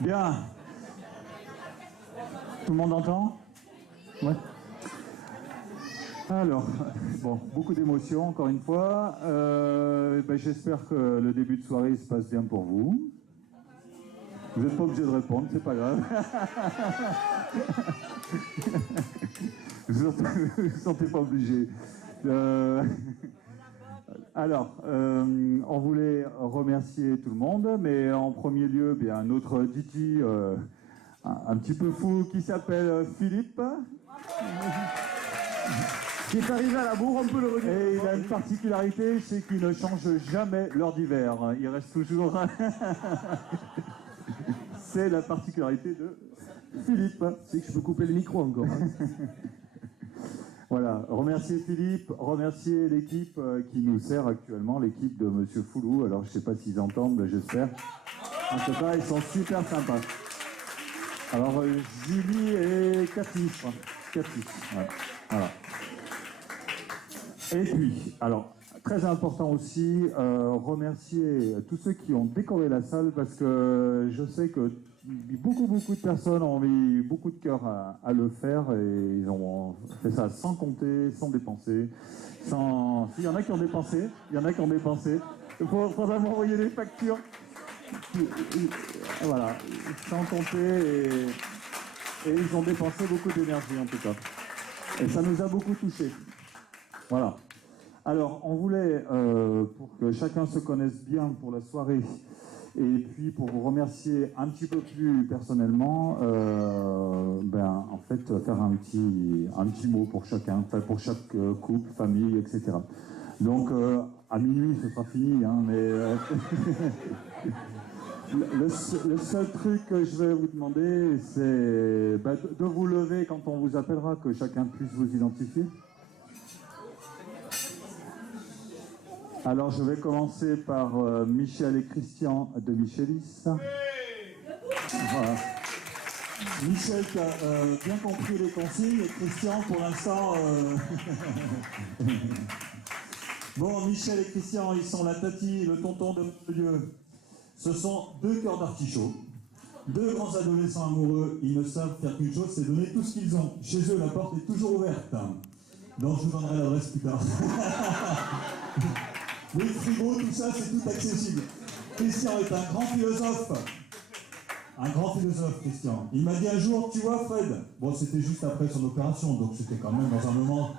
Bien. Tout le monde entend? Ouais. Alors, bon, beaucoup d'émotions encore une fois. J'espère que le début de soirée se passe bien pour vous. Vous n'êtes pas obligé de répondre, c'est pas grave. Vous ne vous sentez pas obligé. On voulait remercier tout le monde, mais en premier lieu, bien, notre Didi, un petit peu fou, qui s'appelle Philippe. Qui est arrivé à la bourre, on peut le redire. Et il a une particularité, c'est qu'il ne change jamais l'heure d'hiver. Il reste toujours... C'est la particularité de Philippe. C'est que je peux couper le micro encore. Hein. Voilà, remercier Philippe, remercier l'équipe qui nous sert actuellement, l'équipe de Monsieur Foulou. Alors je ne sais pas s'ils entendent, mais j'espère. En tout cas, ils sont super sympas. Alors Julie et Cathy. Ouais. Voilà. Et puis, alors, très important aussi, remercier tous ceux qui ont décoré la salle parce que je sais que beaucoup de personnes ont mis beaucoup de cœur à le faire et ils ont fait ça sans compter, sans dépenser, sans... Il y en a qui ont dépensé, Il faudra m'envoyer les factures. Voilà, sans compter et ils ont dépensé beaucoup d'énergie en tout cas. Et ça nous a beaucoup touchés. Voilà. Alors, on voulait, pour que chacun se connaisse bien pour la soirée, et puis pour vous remercier un petit peu plus personnellement, en fait, faire un petit mot pour chacun, enfin pour chaque couple, famille, etc. Donc, à minuit, ce sera fini, hein, mais le seul truc que je vais vous demander, c'est de vous lever quand on vous appellera, que chacun puisse vous identifier. Alors je vais commencer par Michel et Christian de Michelis. Voilà. Michel qui a bien compris les consignes et Christian pour l'instant... Bon, Michel et Christian, ils sont la tati, le tonton de Dieu. Ce sont deux cœurs d'artichaut, deux grands adolescents amoureux. Ils ne savent faire qu'une chose, c'est donner tout ce qu'ils ont. Chez eux, la porte est toujours ouverte. Donc je vous donnerai l'adresse plus tard. Les frigos, tout ça, c'est tout accessible. Christian est un grand philosophe. Un grand philosophe, Christian. Il m'a dit un jour, tu vois Fred, bon c'était juste après son opération, donc c'était quand même dans un moment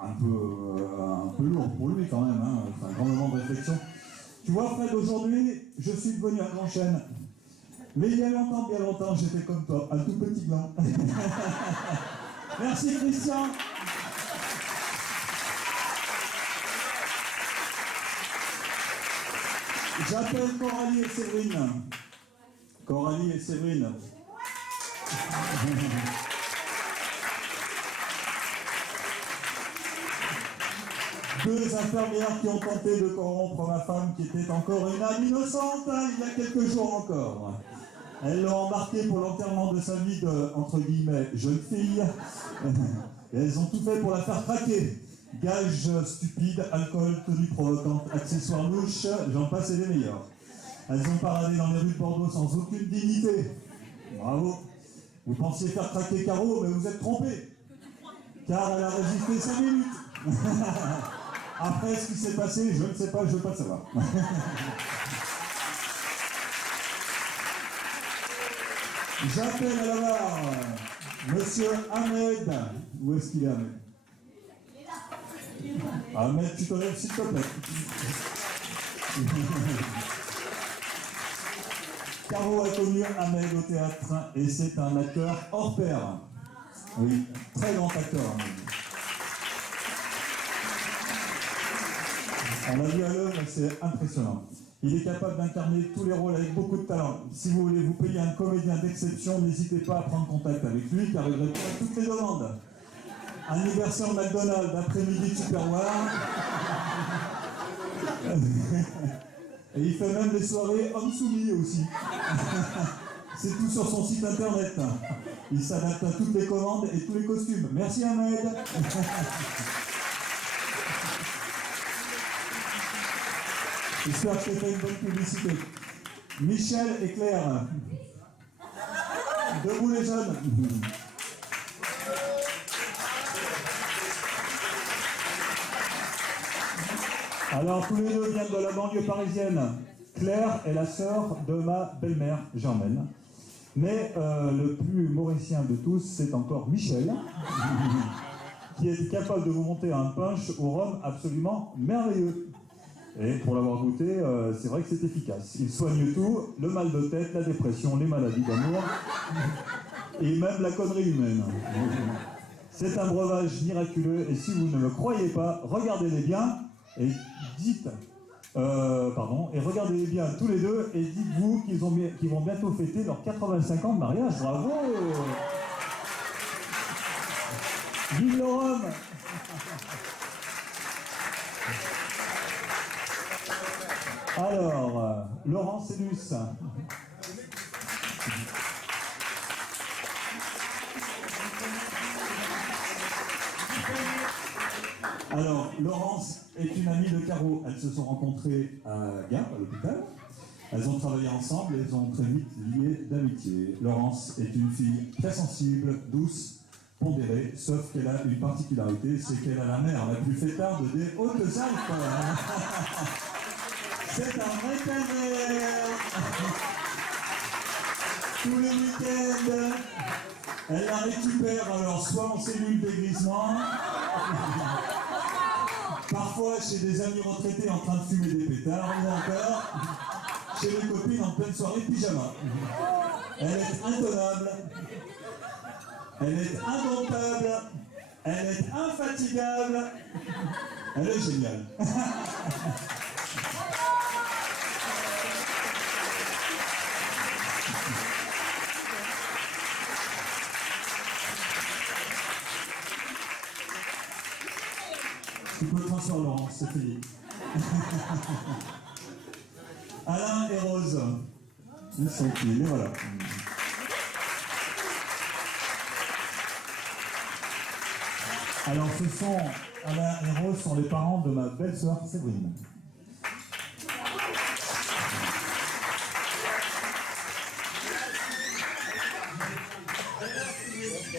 un peu lourd pour lui quand même, hein. C'est un grand moment de réflexion. Tu vois Fred, aujourd'hui, je suis devenu un grand chêne. Mais il y a longtemps, bien longtemps, j'étais comme toi, un tout petit blanc. Merci Christian. J'appelle Coralie et Séverine. Coralie et Séverine. Deux infirmières qui ont tenté de corrompre ma femme qui était encore une âme innocente, hein, il y a quelques jours encore. Elles l'ont embarquée pour l'enterrement de sa vie de, entre guillemets, jeune fille. Et elles ont tout fait pour la faire craquer. Gage stupide, alcool, tenue provocante, accessoires louches, j'en passe et les meilleurs. Elles ont paradé dans les rues de Bordeaux sans aucune dignité. Bravo. Vous pensiez faire craquer Caro, mais vous êtes trompé. Car elle a résisté 5 minutes. Après ce qui s'est passé, je ne sais pas, je ne veux pas le savoir. J'appelle à la barre Monsieur Ahmed. Où est-ce qu'il est, Ahmed? Ahmed, tu te lèves s'il te plaît. Caro a connu Ahmed au théâtre et c'est un acteur hors pair. Oui, très grand acteur. On l'a vu à l'œuvre, c'est impressionnant. Il est capable d'incarner tous les rôles avec beaucoup de talent. Si vous voulez vous payer un comédien d'exception, n'hésitez pas à prendre contact avec lui car il répond à toutes les demandes. Anniversaire McDonald's, après-midi de Superwar. Et il fait même des soirées hommes soumis aussi. C'est tout sur son site internet. Il s'adapte à toutes les commandes et tous les costumes. Merci Ahmed. J'espère que c'est fait une bonne publicité. Michel et Claire. Debout les jeunes. Alors, tous les deux viennent de la banlieue parisienne. Claire est la sœur de ma belle-mère, Germaine. Mais le plus mauricien de tous, c'est encore Michel, qui est capable de vous monter un punch au rhum absolument merveilleux. Et pour l'avoir goûté, c'est vrai que c'est efficace. Il soigne tout, le mal de tête, la dépression, les maladies d'amour, et même la connerie humaine. C'est un breuvage miraculeux, et si vous ne me croyez pas, regardez-les bien, et dites... et regardez-les bien tous les deux, et dites-vous qu'ils vont bientôt fêter leurs 85 ans de mariage. Bravo! Vive le rhum! Alors, Laurent Célus. Alors, Laurence est une amie de Caro. Elles se sont rencontrées à Gare, à l'hôpital. Elles ont travaillé ensemble et elles ont très vite lié d'amitié. Laurence est une fille très sensible, douce, pondérée, sauf qu'elle a une particularité, c'est qu'elle a la mère la plus fêtarde des Hautes-Alpes. C'est un vrai calvaire. Tous les week-ends, elle la récupère alors soit en cellule dégrisement, parfois chez des amis retraités en train de fumer des pétards, ou encore chez les copines en pleine soirée pyjama. Elle est intenable, elle est indomptable, elle est infatigable, elle est géniale. Tu peux le transférer, Laurent, c'est fini. Alain et Rose. Ils sont qui, et voilà. Alors, Alain et Rose sont les parents de ma belle-sœur Séverine.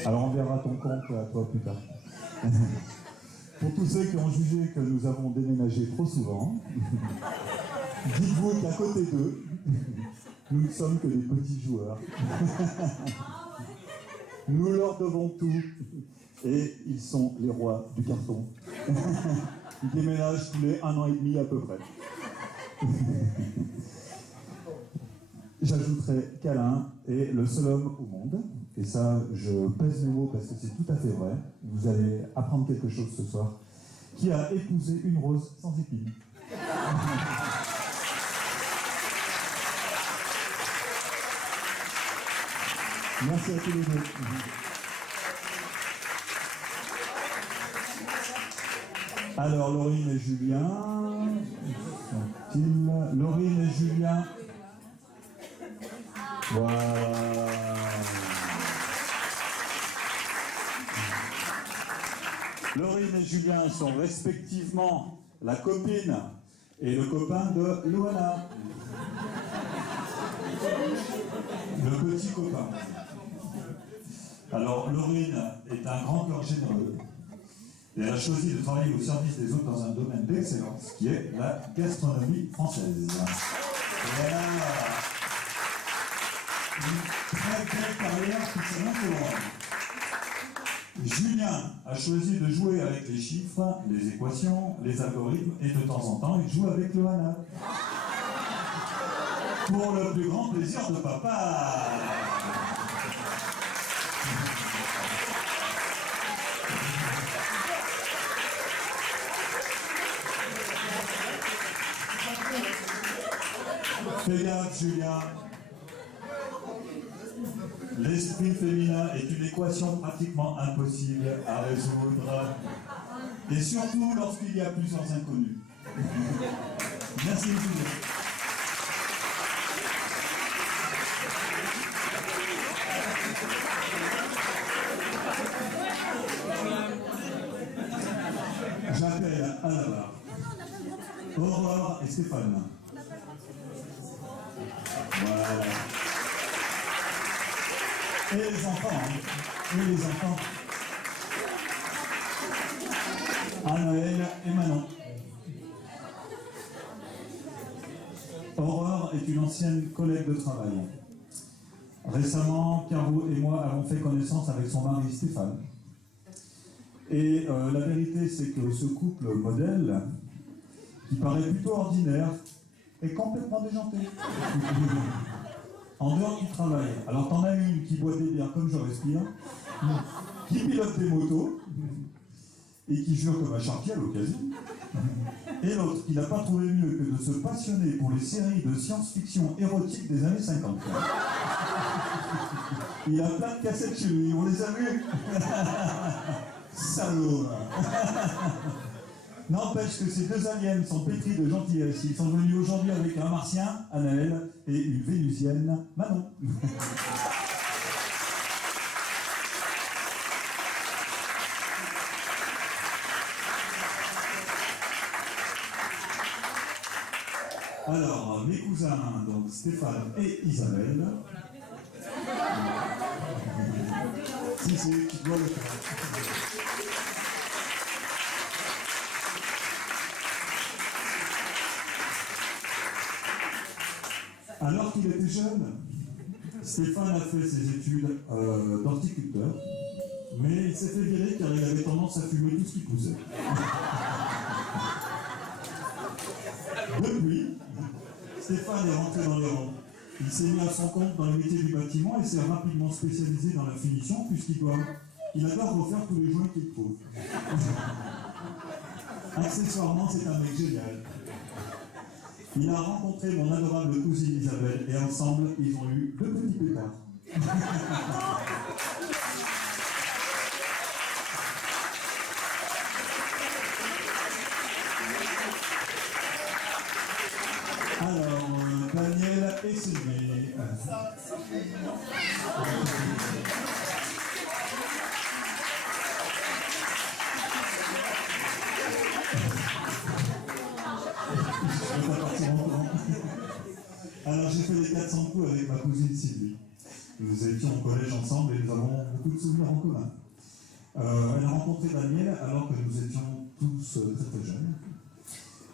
Alors, on verra ton compte à toi plus tard. Pour tous ceux qui ont jugé que nous avons déménagé trop souvent, dites-vous qu'à côté d'eux, nous ne sommes que des petits joueurs. Nous leur devons tout, et ils sont les rois du carton. Ils déménagent tous les 1 an et demi à peu près. J'ajouterai qu'Alain est le seul homme au monde, et ça, je pèse mes mots parce que c'est tout à fait vrai. Vous allez apprendre quelque chose ce soir, qui a épousé une rose sans épines. Merci à tous les deux. Alors, Laurine et Julien. Laurine et Julien. Voilà. Laurine et Julien sont respectivement la copine et le copain de Loana. Le petit copain. Alors, Laurine est un grand cœur généreux et elle a choisi de travailler au service des autres dans un domaine d'excellence qui est la gastronomie française. Et elle a une très belle carrière qui s'annonce au loin. Julien a choisi de jouer avec les chiffres, les équations, les algorithmes et de temps en temps il joue avec le HANA. Pour le plus grand plaisir de papa. Fais gaffe, Julien. L'esprit féminin est une équation pratiquement impossible à résoudre, et surtout lorsqu'il y a plusieurs inconnus. Merci, Julien. J'appelle à la barre Aurore et Stéphane. Voilà. Et les enfants, hein. Et les enfants. Anaël et Manon. Aurore est une ancienne collègue de travail. Récemment, Caro et moi avons fait connaissance avec son mari Stéphane. Et la vérité, c'est que ce couple modèle, qui paraît plutôt ordinaire, est complètement déjanté. En dehors du travail. Alors t'en as une qui boit des bières comme je respire, qui pilote des motos, et qui jure comme un chartier à l'occasion. Et l'autre qui n'a pas trouvé mieux que de se passionner pour les séries de science-fiction érotiques des années 50. Il a plein de cassettes chez lui, on les a vus. Salaud. N'empêche que ces deux aliens sont pétris de gentillesse. Ils sont venus aujourd'hui avec un martien, Anaël, et une vénusienne, Manon. Alors, mes cousins, donc Stéphane et Isabelle. Si, tu dois le faire. Alors qu'il était jeune, Stéphane a fait ses études d'horticulteur, mais il s'est fait virer car il avait tendance à fumer tout ce qui poussait. Depuis, Stéphane est rentré dans les rangs. Il s'est mis à son compte dans le métier du bâtiment et s'est rapidement spécialisé dans la finition puisqu'il adore refaire tous les joints qu'il trouve. Accessoirement, c'est un mec génial. Il a rencontré mon adorable cousine Isabelle et ensemble, ils ont eu deux petits pétards. Alors, Daniel et Sylvie. Alors j'ai fait les 400 coups avec ma cousine Sylvie. Nous étions au collège ensemble et nous avons beaucoup de souvenirs en commun. Elle a rencontré Daniel alors que nous étions tous très jeunes.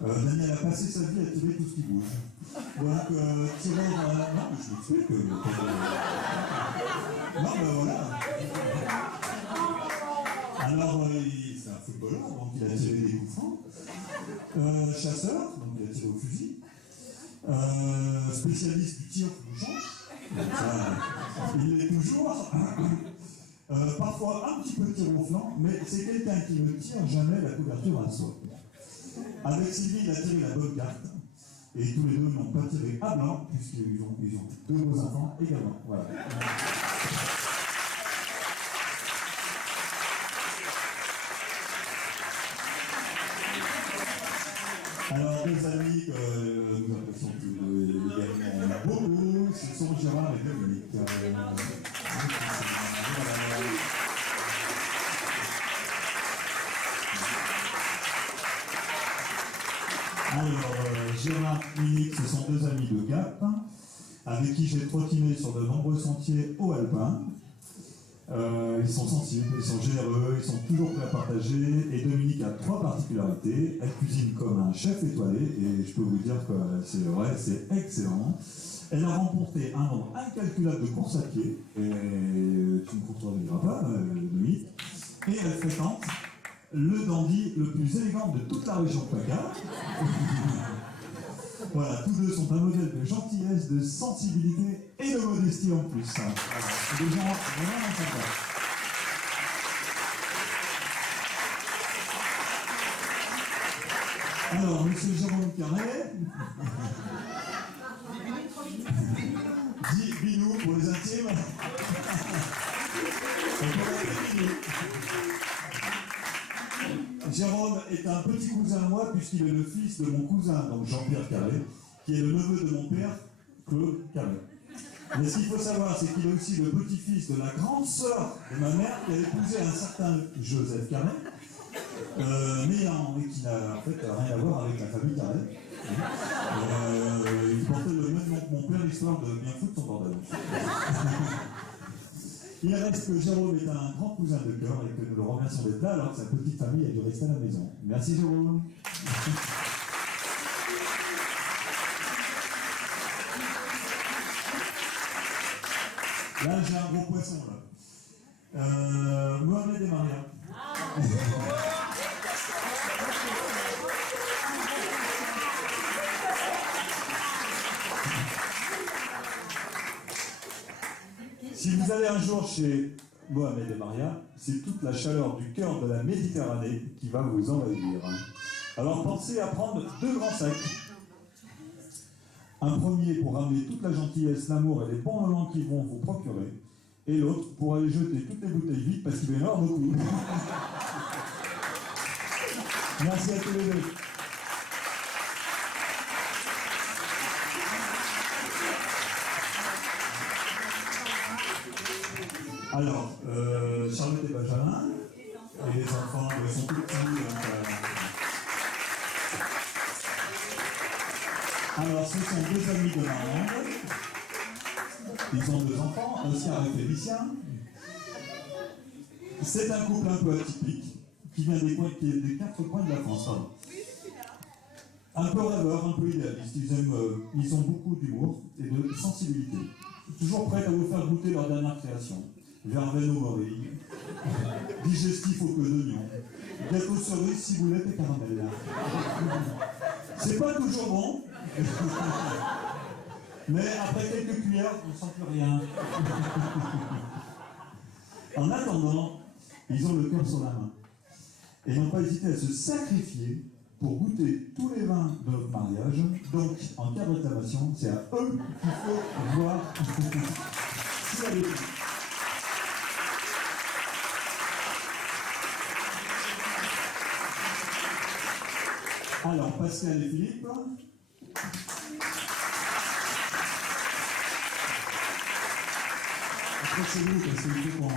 Daniel a passé sa vie à tirer tout ce qui bouge. Donc, tirer... non, mais je m'explique. Non, ben voilà. Alors, c'est un footballeur, donc il a tiré des coups francs. Chasseur, donc il a tiré au fusil. Spécialiste du tir bouchon. Il l'est toujours. Parfois un petit peu tir au flanc, mais c'est quelqu'un qui ne tire jamais la couverture à soi. Avec Sylvie, il a tiré la bonne carte. Et tous les deux n'ont pas tiré à blanc, puisqu'ils ont deux beaux enfants également. Voilà. Alors, deux amis que nous apprécions également beaucoup, ce sont Gérard et Dominique. Alors, Gérard et Dominique, ce sont deux amis de Gap, avec qui j'ai trottiné sur de nombreux sentiers hauts alpins. Ils sont sensibles, ils sont généreux, ils sont toujours prêts à partager. Et Dominique a trois particularités. Elle cuisine comme un chef étoilé, et je peux vous dire que c'est vrai, c'est excellent. Elle a remporté un nombre incalculable de courses à pied, et tu ne contrôleras pas, Dominique. Et elle fréquente le dandy le plus élégant de toute la région de PACA. Voilà, tous deux sont un modèle de gentillesse, de sensibilité et de modestie en plus. Voilà, c'est des gens vraiment sympas. Alors, monsieur Jérôme Carré, dit Binou pour les intimes. Jérôme est un petit cousin à moi puisqu'il est le fils de mon cousin, donc Jean-Pierre Carré, qui est le neveu de mon père, Claude Carré. Mais ce qu'il faut savoir, c'est qu'il est aussi le petit-fils de la grande sœur de ma mère qui a épousé un certain Joseph Carré, mais qui n'a en fait rien à voir avec la famille Carré. Il portait le même nom que mon père, histoire de bien foutre son bordel. Il reste que Jérôme est un grand cousin de cœur et que nous le remercions d'être là alors que sa petite famille a dû rester à la maison. Merci Jérôme. Là, j'ai un gros poisson, là. Mohamed et Maria. Si vous allez un jour chez Mohamed et Maria, c'est toute la chaleur du cœur de la Méditerranée qui va vous envahir. Alors pensez à prendre 2 grands sacs. Un premier pour ramener toute la gentillesse, l'amour et les bons moments qu'ils vont vous procurer. Et l'autre pour aller jeter toutes les bouteilles vides parce qu'il va y en avoir beaucoup. Merci à tous les deux. Alors, Charlotte et Benjamin, et les enfants sont tout petits. Alors, ce sont 2 amis de maman. Ils ont 2 enfants, Oscar et Félicien. C'est un couple un peu atypique, qui vient des 4 coins de la France. Pardon. Un peu rêveur, un peu idéaliste. Ils ont beaucoup d'humour et de sensibilité. Toujours prêts à vous faire goûter leur dernière création. Verveine aux morilles, digestif aux queues d'oignon, gâteau cerise, ciboulette et caramel. C'est pas toujours bon, mais après quelques cuillères, on ne sent plus rien. En attendant, ils ont le cœur sur la main et n'ont pas hésité à se sacrifier pour goûter tous les vins de notre mariage. Donc, en cas de réclamation, c'est à eux qu'il faut voir si elle est. Alors, Pascal et Philippe. Approchez-vous parce qu'il faut qu'on...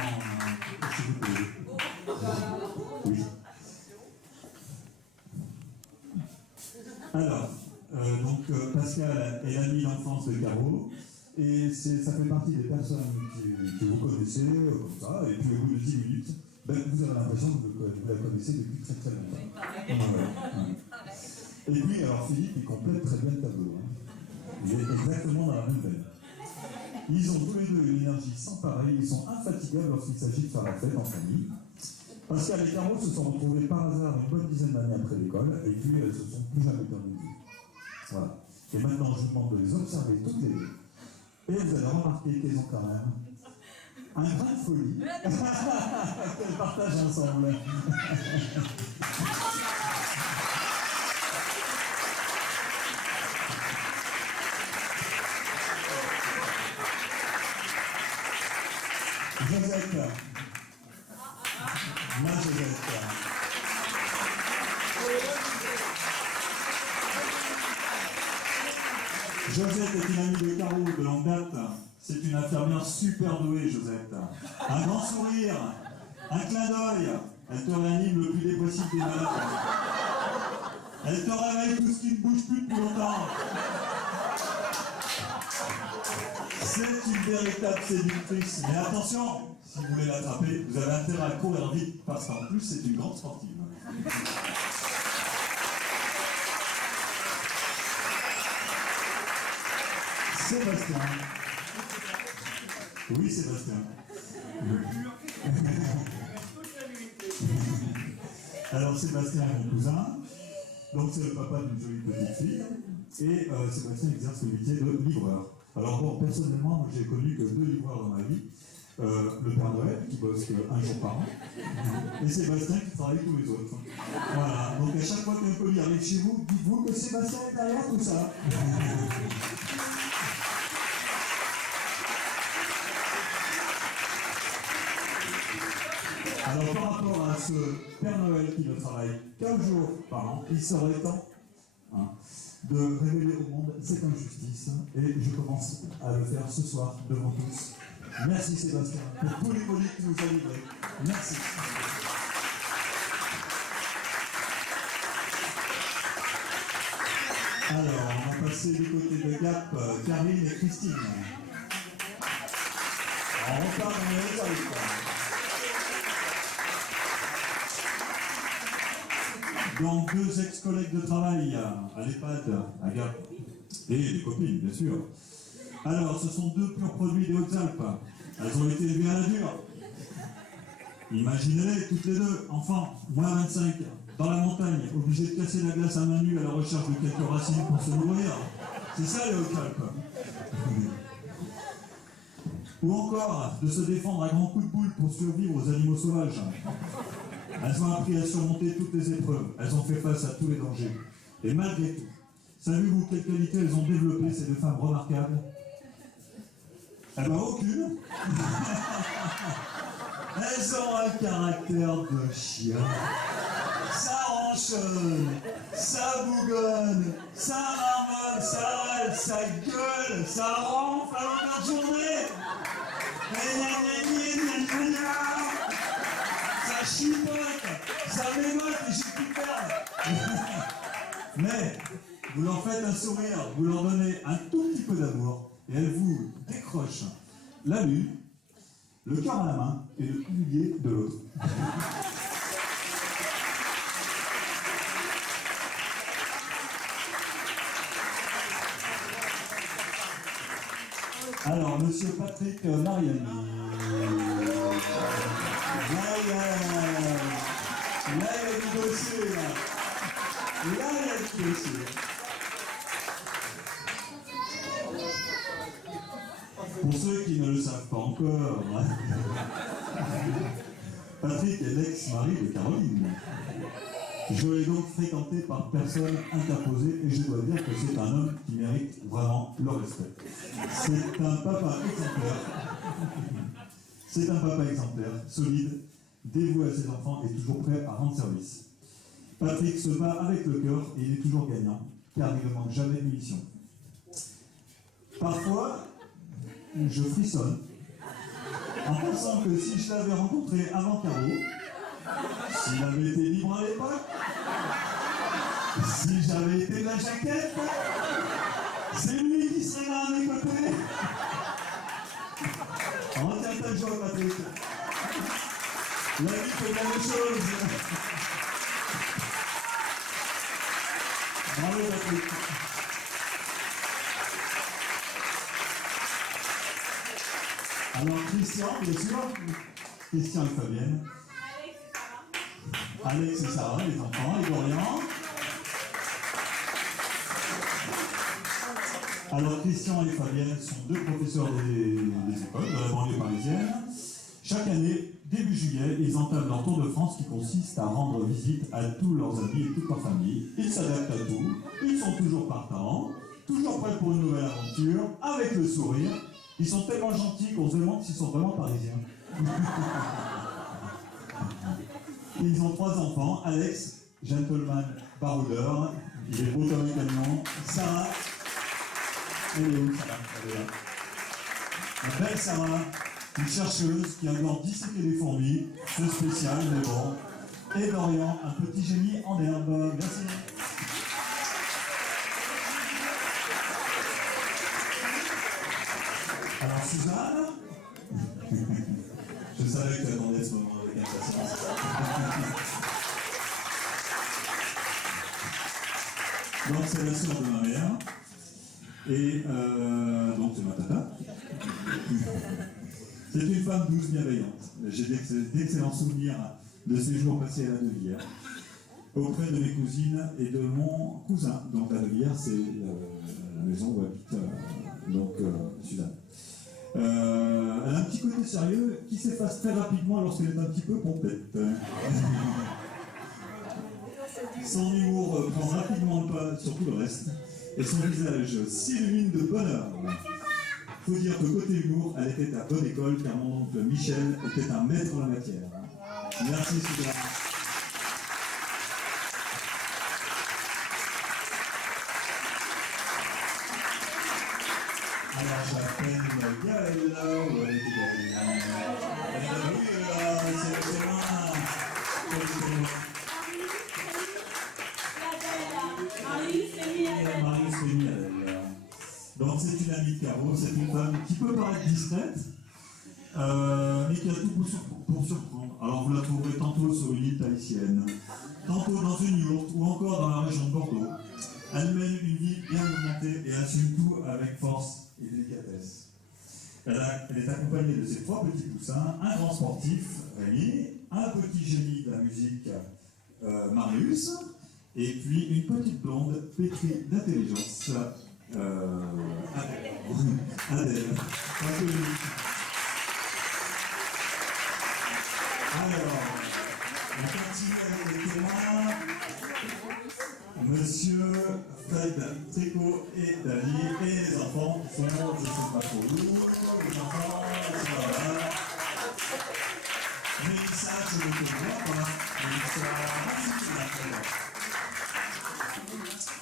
Oui. Alors, Pascal est l'ami d'enfance de Caro. Et ça fait partie des personnes que vous connaissez, comme ça, et puis au bout de 10 minutes, vous avez l'impression que vous la connaissez depuis très très longtemps. Ouais. Et puis, alors Philippe, il complète très bien le tableau. Il est exactement dans la même veine. Ils ont tous les deux une énergie sans pareil, ils sont infatigables lorsqu'il s'agit de faire la fête en famille. Pascal et Caro se sont retrouvés par hasard une bonne dizaine d'années après l'école, et puis elles se sont plus jamais perdues. Voilà. Et maintenant, je vous demande de les observer toutes les deux. Et vous allez remarquer qu'elles ont quand même un grain de folie qu'elles partagent ensemble. Josette. Ma Josette. Josette est une amie de Caro de longue date. C'est une infirmière super douée, Josette. Un grand sourire, un clin d'œil. Elle te réanime le plus dépressif des malades. Elle te réveille tout ce qui ne bouge plus depuis longtemps. C'est une véritable séductrice. Mais attention, si vous voulez l'attraper, vous avez intérêt à courir vite, parce qu'en plus, c'est une grande sportive. Sébastien. Oui, Sébastien. Alors, Sébastien est mon cousin. Donc, c'est le papa d'une jolie petite fille. Et Sébastien exerce le métier de livreur. Alors bon, personnellement, j'ai connu que 2 livreurs dans ma vie. Le Père Noël, qui bosse un jour par an, et Sébastien, qui travaille tous les autres. Voilà, donc à chaque fois qu'un colis arrive chez vous, dites-vous que Sébastien est derrière tout ça. Alors par rapport à ce Père Noël qui ne travaille qu'un jour par an, il serait temps de révéler au monde cette injustice, et je commence à le faire ce soir devant tous. Merci Sébastien pour tous les colis que tu nous as livrés. Merci. Alors, on va passer du côté de Gap, Karine et Christine. On repart dans les résultats. Donc, deux ex-collègues de travail à l'EHPAD, à Gap, et des copines, bien sûr. Alors, ce sont deux purs produits des Hautes-Alpes. Elles ont été élevées à la dure. Imaginez-les, toutes les deux, enfants, moins 25, dans la montagne, obligés de casser la glace à main nue à la recherche de quelques racines pour se nourrir. C'est ça les Hautes-Alpes. Ou encore, de se défendre à grands coups de boule pour survivre aux animaux sauvages. Elles ont appris à surmonter toutes les épreuves. Elles ont fait face à tous les dangers. Et malgré tout, savez-vous quelles qualités elles ont développées, ces deux femmes remarquables? Eh ben aucune. Elles ont un caractère de chien. Ça ronchonne, ça bougonne, ça marmonne, ça râle, ça gueule, ça ronfle à longueur de journée. Ça chipote, ça mémote et j'ai plus peur. Mais vous leur faites un sourire, vous leur donnez un tout petit peu d'amour et elles vous décrochent la lune, le cœur à la main et le coulier de l'autre. Alors, monsieur Patrick Mariani. Là, il y a du dossier, là. Là, il y a du dossier. Pour ceux qui ne le savent pas encore, Patrick est l'ex-mari de Caroline. Je l'ai donc fréquenté par personne interposée et je dois dire que c'est un homme qui mérite vraiment le respect. C'est un papa exemplaire. C'est un papa exemplaire, solide, dévoué à ses enfants et toujours prêt à rendre service. Patrick se bat avec le cœur et il est toujours gagnant, car il ne manque jamais de munitions. Parfois, je frissonne en pensant que si je l'avais rencontré avant Caro, s'il avait été libre à l'époque, si j'avais été de la jaquette, c'est lui qui serait là à mes côtés. Retiens ta joie, Patrick. La vie fait bien les choses. Bravo, Patrick. Alors, Christian, bien sûr. Christian et Fabienne. Alex et Sarah, les enfants, et Dorian. Alors, Christian et Fabienne sont deux professeurs des écoles de la banlieue parisienne. Chaque année, début juillet, ils entament leur tour de France qui consiste à rendre visite à tous leurs amis et toute leur famille. Ils s'adaptent à tout, ils sont toujours partants, toujours prêts pour une nouvelle aventure, avec le sourire. Ils sont tellement gentils qu'on se demande s'ils sont vraiment parisiens. Ils ont 3 enfants, Alex, gentleman baroudeur, il est beau comme un camion, Sarah, elle est où Sarah? Elle est là. La belle Sarah, une chercheuse qui adore disséquer les fourmis, c'est spécial, mais bon. Et Dorian, un petit génie en herbe. Merci. Alors Suzanne, je savais que tu attendais ce moment avec impatience. Donc c'est la sœur de ma mère, et donc c'est ma tata. C'est une femme douce, bienveillante. J'ai d'excellents souvenirs de ces jours passés à la Devière, auprès de mes cousines et de mon cousin. Donc la Devière, c'est la maison où habite Suzanne. Elle a un petit côté sérieux qui s'efface très rapidement lorsqu'elle est un petit peu pompette. Son humour prend rapidement le pas sur tout le reste et son visage s'illumine de bonheur. Faut dire que côté humour, elle était à bonne école car mon oncle Michel était un maître en la matière. Merci Suzanne. Alors j'appelle Gaëlle, où elle était Gaëlle? C'est moi. Marie, c'est Marie. Caro, c'est une femme qui peut paraître discrète, mais qui a tout pour surprendre. Alors vous la trouverez tantôt sur une île tahitienne, tantôt dans une yourte ou encore dans la région de Bordeaux. Elle mène une vie bien mouvementée et assume tout avec force et délicatesse. Elle est accompagnée de ses 3 petits poussins, un grand sportif, Rémi, un petit génie de la musique, Marius, et puis une petite blonde pétrie d'intelligence, Adèle. Alors, on continue avec les témoins. Monsieur Fred, Tricot et Dali, et les enfants sont, je ne sais pas trop où, les enfants sont là. Mélissa, je ne te vois pas. Mélissa,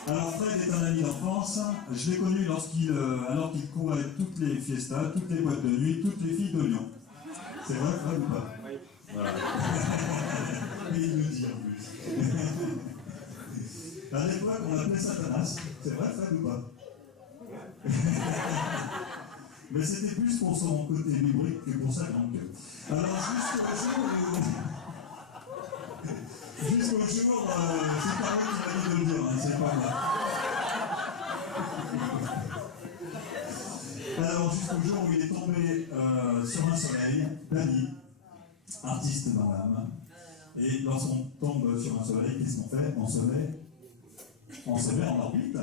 alors Fred est un ami d'enfance. Je l'ai connu alors qu'il courait toutes les fiestas, toutes les boîtes de nuit, toutes les filles de Lyon. C'est vrai, Fred, ou pas? Oui. Voilà. Et il le dit en plus. À l'époque, on l'appelait Satanas. C'est vrai, Fred, ou pas? Mais c'était plus pour son côté lubrique que pour sa langue. Alors, jusqu'au jour, c'est pas moi qui m'a dit de le dire, hein, c'est pas moi. Alors, jusqu'au jour où il est tombé sur un soleil, Dali, artiste dans l'âme. Et lorsqu'on tombe sur un soleil, qu'est-ce qu'on fait? On se met en orbite.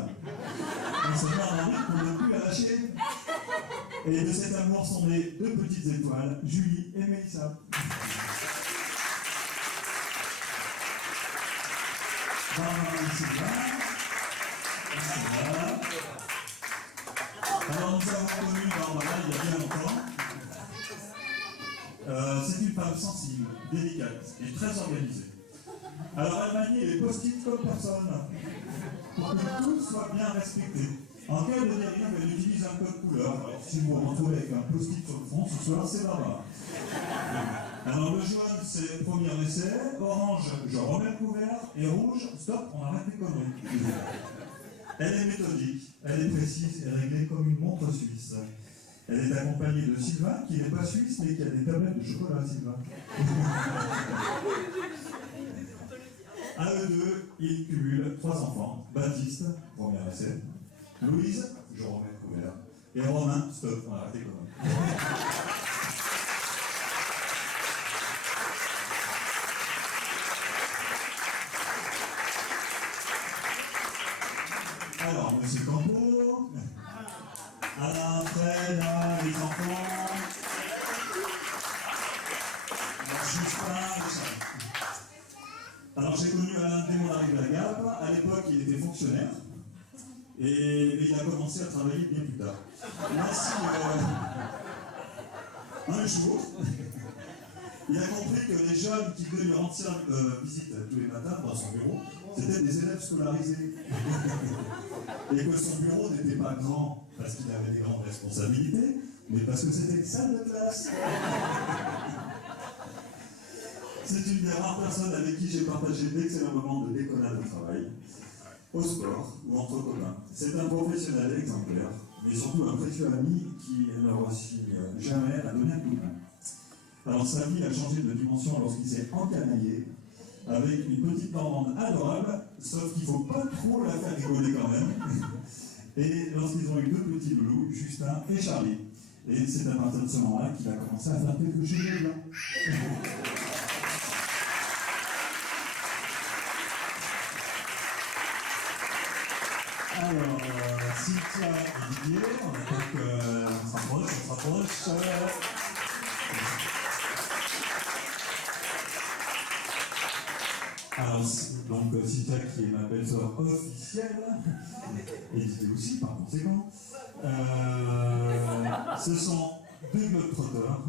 On se met en orbite pour ne plus la lâcher. Et de cet amour sont nées 2 petites étoiles, Julie et Mélissa. Alors nous avons connu Barbara il y a bien longtemps. C'est une femme sensible, délicate et très organisée. Alors elle manie les post-it comme personne, pour que tout soit bien respecté. En cas de dérive, elle utilise un code couleur. Alors si vous vous retrouvez avec un post-it sur le front, ce soir c'est Barbara. Alors le jaune, c'est le premier essai. Orange, je remets le couvert. Et rouge, stop, on arrête les conneries. Elle est méthodique, elle est précise et réglée comme une montre suisse. Elle est accompagnée de Sylvain, qui n'est pas suisse, mais qui a des tablettes de chocolat, Sylvain. À eux 2, ils cumulent 3 enfants. Baptiste, premier essai. Louise, je remets le couvert. Et Romain, stop, on arrête les conneries. Alors, monsieur Campo, Alain, Fred, les enfants, Justin, Richard. Alors, j'ai connu Alain dès mon arrivée à la Gap. À l'époque, il était fonctionnaire et il a commencé à travailler bien plus tard. Ainsi, un jour, il a compris que les jeunes qui venaient lui rendre visite tous les matins dans son bureau, c'était des élèves scolarisés. Et que son bureau n'était pas grand parce qu'il avait des grandes responsabilités, mais parce que c'était une salle de classe. C'est une des rares personnes avec qui j'ai partagé d'excellents moments de déconnade au travail, au sport ou entre copains. C'est un professionnel exemplaire, mais surtout un précieux ami qui ne rechigne jamais à donner un coup de main. Alors sa vie a changé de dimension lorsqu'il s'est encanaillé avec une petite Normande adorable, sauf qu'il ne faut pas trop la faire rigoler quand même. Et lorsqu'ils ont eu 2 petits loulous, Justin et Charlie. Et c'est à partir de ce moment-là qu'il a commencé à faire quelque chose de bien. Alors, Cynthia et Didier, on s'approche. Alors, donc Cynthia qui est ma belle-sœur officielle, et Didier aussi par conséquent, ce sont 2 globetrotters,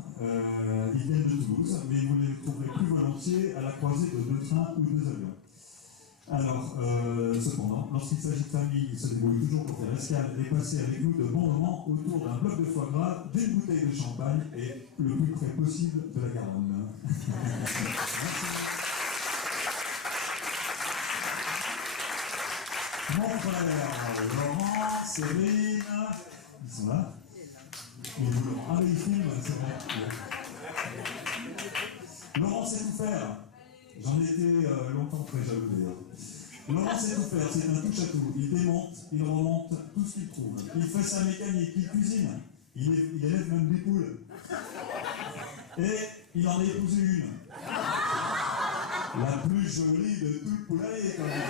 ils viennent de Toulouse, mais vous les trouverez plus volontiers à la croisée de 2 trains ou 2 avions. Alors, cependant, lorsqu'il s'agit de famille, ils se débrouillent toujours pour faire escale et passer avec nous de bons moments autour d'un bloc de foie gras, d'une bouteille de champagne et le plus près possible de la Garonne. Merci. Mon frère, Laurent, Céline, ils sont là. Mais Laurent, ah mais il filme, c'est vrai. Laurent sait tout faire. J'en étais longtemps très jaloux d'ailleurs. Laurent sait tout faire, c'est un touche-à-tout. Il démonte, il remonte tout ce qu'il trouve. Il fait sa mécanique, il cuisine, il élève même des poules. Et il en a épousé une. La plus jolie de tout le poulailler, quand même.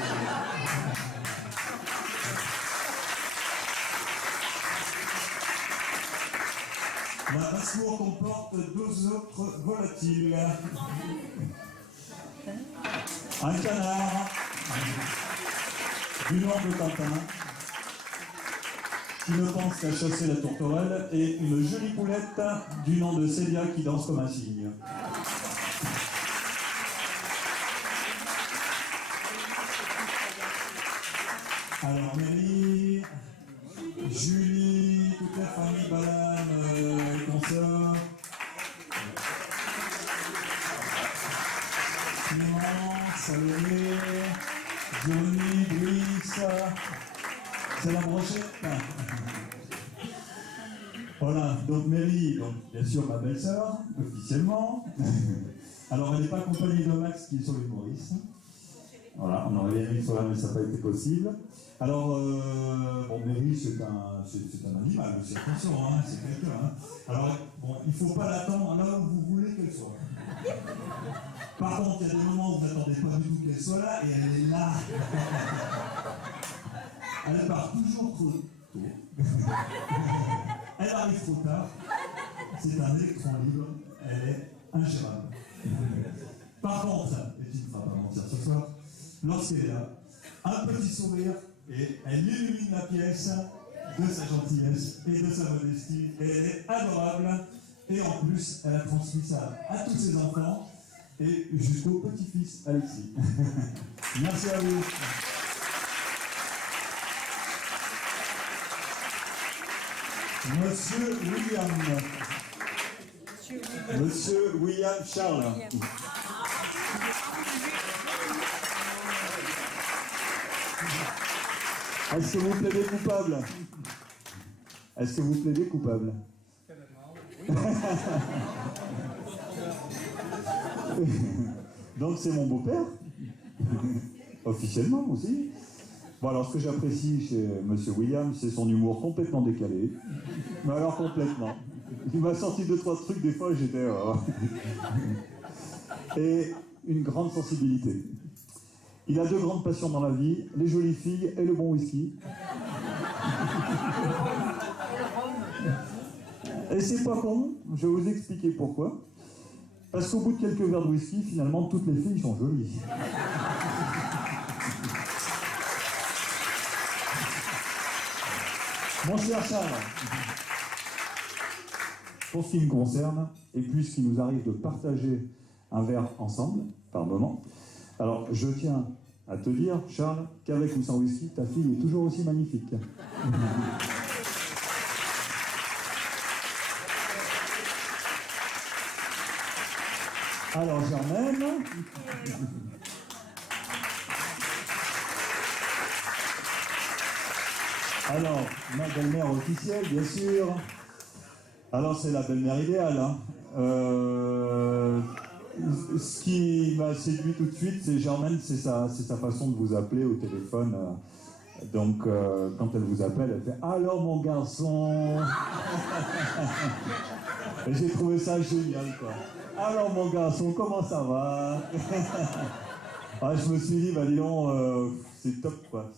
La basse-cour comporte 2 autres volatiles. Un canard du nom de Quentin qui ne pense qu'à chasser la tourterelle et une jolie poulette du nom de Célia qui danse comme un cygne. Alors Mary, Julie, toute la famille Balan et consorts. Salomé, Johnny, Brice, c'est la brochette. Voilà, donc Mary, donc, bien sûr ma belle-sœur, officiellement. Alors elle n'est pas accompagnée de Max qui est sur l'île Maurice. Voilà, on aurait bien mis sur là, mais ça n'a pas été possible. Alors, bon, Mary, c'est un animal aussi, attention, hein, c'est quelqu'un. Hein. Alors, bon, il ne faut pas l'attendre là où vous voulez qu'elle soit. Par contre, il y a des moments où vous n'attendez pas du tout qu'elle soit là, et elle est là. Elle part toujours trop tôt. Elle arrive trop tard. C'est un électron libre. Elle est ingérable. Par contre, et tu ne me feras pas mentir ce soir, lorsqu'elle est là, un petit sourire, et elle illumine la pièce de sa gentillesse et de sa modestie. Et elle est adorable. Et en plus, elle a transmis ça à tous ses enfants. Et jusqu'au petit-fils Alexis. Merci à vous. Monsieur William. Monsieur William Charles. Est-ce que vous plaidez coupable? Est-ce que vous plaidez coupable? Donc c'est mon beau-père, officiellement aussi. Bon alors ce que j'apprécie chez Monsieur William, c'est son humour complètement décalé. Mais alors complètement. Il m'a sorti 2-3 trucs, des fois j'étais... Et une grande sensibilité. Il a 2 grandes passions dans la vie, les jolies filles et le bon whisky. Et c'est pas con, je vais vous expliquer pourquoi. Parce qu'au bout de quelques verres de whisky, finalement, toutes les filles sont jolies. Mon cher Charles, pour ce qui me concerne, et puisqu'il nous arrive de partager un verre ensemble, par moment, alors je tiens à te dire, Charles, qu'avec ou sans whisky, ta fille est toujours aussi magnifique. Alors Germaine. Alors, ma belle-mère officielle, bien sûr. Alors c'est la belle-mère idéale. Hein. Ce qui m'a séduit tout de suite, c'est Germaine, c'est sa façon de vous appeler au téléphone. Donc quand elle vous appelle, elle fait « Alors mon garçon !» Et j'ai trouvé ça génial, quoi. Alors mon garçon, comment ça va? Ah, je me suis dit, bah dis donc, c'est top, quoi.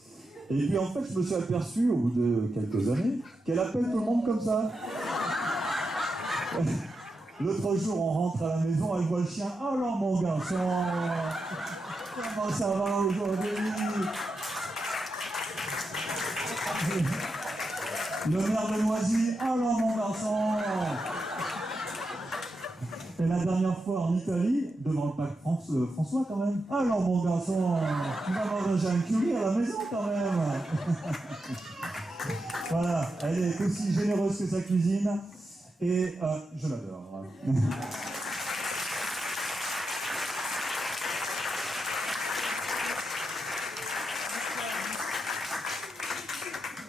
Et puis en fait, je me suis aperçu, au bout de quelques années, qu'elle appelle tout le monde comme ça. L'autre jour, on rentre à la maison, elle voit le chien. Alors mon garçon, comment ça va aujourd'hui? Le maire de Noisy, alors mon garçon. Et la dernière fois en Italie, devant le pape François quand même. Alors mon garçon, tu vas manger un curry à la maison quand même. Voilà, elle est aussi généreuse que sa cuisine. Et je l'adore.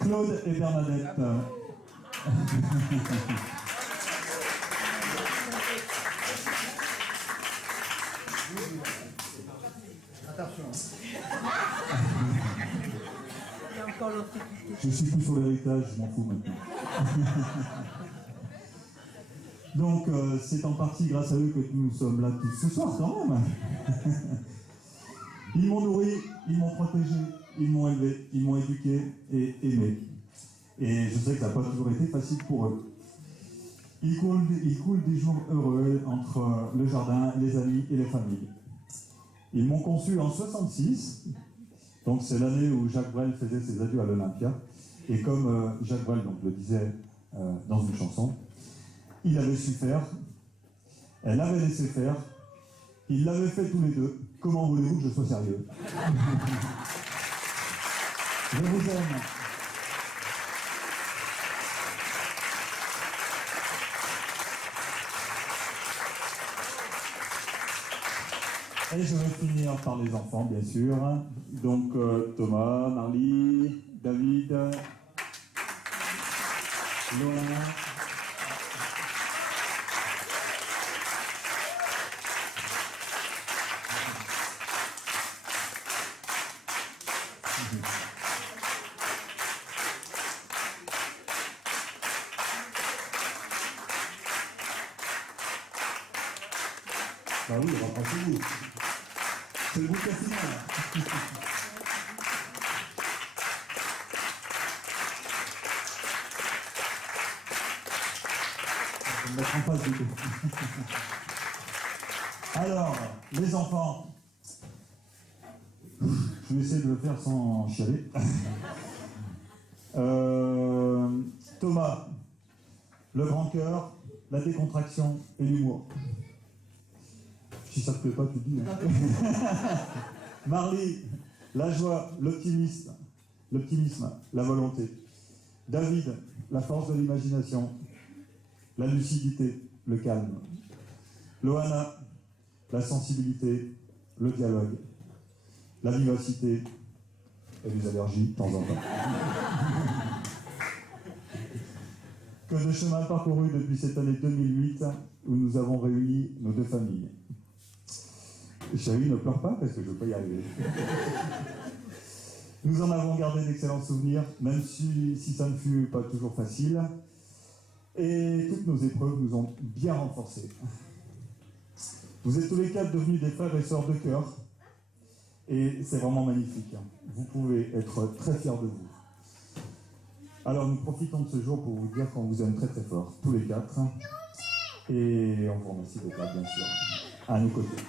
Claude et Bernadette. Attention. Je suis plus sur l'héritage, je m'en fous maintenant. Donc, c'est en partie grâce à eux que nous sommes là tous ce soir, quand même. Ils m'ont nourri, ils m'ont protégé, ils m'ont élevé, ils m'ont éduqué et aimé. Et je sais que ça n'a pas toujours été facile pour eux. Il coule des jours heureux entre le jardin, les amis et les familles. Ils m'ont conçu en 66, donc c'est l'année où Jacques Brel faisait ses adieux à l'Olympia. Et comme Jacques Brel donc, le disait dans une chanson, il avait su faire, elle avait laissé faire, ils l'avaient fait tous les deux. Comment voulez-vous que je sois sérieux? Je vous aime. Et je vais finir par les enfants, bien sûr. Donc Thomas, Marly, David, Lola. Bah oui, rapprochez-vous. C'est le bouquet final. Je vais me mettre en face du coup. Alors, les enfants, je vais essayer de le faire sans chialer. Thomas, le grand cœur, la décontraction et l'humour. Si ça ne te plaît pas, tu le dis. Hein. Marly, la joie, l'optimisme, la volonté. David, la force de l'imagination, la lucidité, le calme. Loana, la sensibilité, le dialogue, la vivacité et les allergies de temps en temps. Que de chemin parcouru depuis cette année 2008 où nous avons réuni nos deux familles. Chérie, ne pleure pas parce que je ne veux pas y arriver. Nous en avons gardé d'excellents souvenirs, même si ça ne fut pas toujours facile. Et toutes nos épreuves nous ont bien renforcés. Vous êtes tous les quatre devenus des frères et sœurs de cœur. Et c'est vraiment magnifique. Vous pouvez être très fiers de vous. Alors nous profitons de ce jour pour vous dire qu'on vous aime très très fort, tous les quatre. Et on vous remercie d'être là, bien sûr, à nos côtés.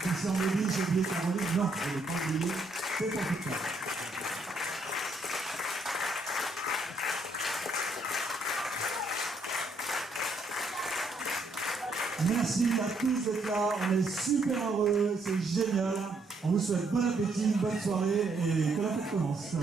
Christian me dit, j'ai oublié Caroline. Non, je ne l'ai pas oublié. C'est pas tout ça. Merci à tous d'être là. On est super heureux. C'est génial. On vous souhaite bon appétit, bonne soirée et que la fête commence.